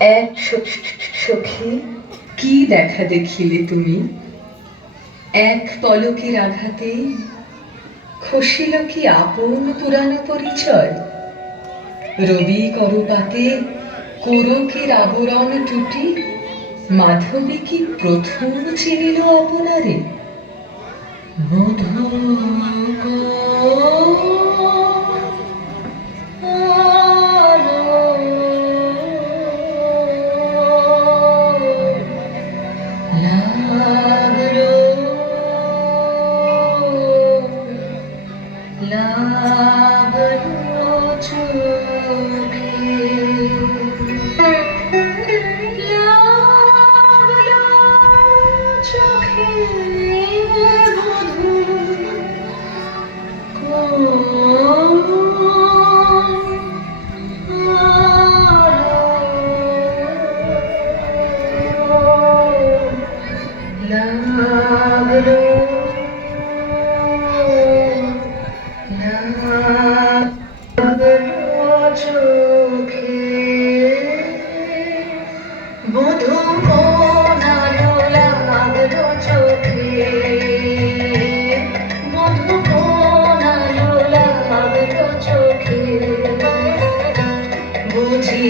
এক সখী, কি দেখা দেখিলে তুমি? এক পলকের আঘাতে খসিল কি আপন পুরানো পরিচয়? রবি করপাতে কোরকের আবরণ টুটি মাধবী কি প্রথম চিনিল আপনারে? মধু লাগলো চোখে, লাগলো চোখে মধু লাগলো চোখে বধূ কোন আলো লাগলো চোখে, বধূ কোন আলো লাগলো চোখে, বুঝি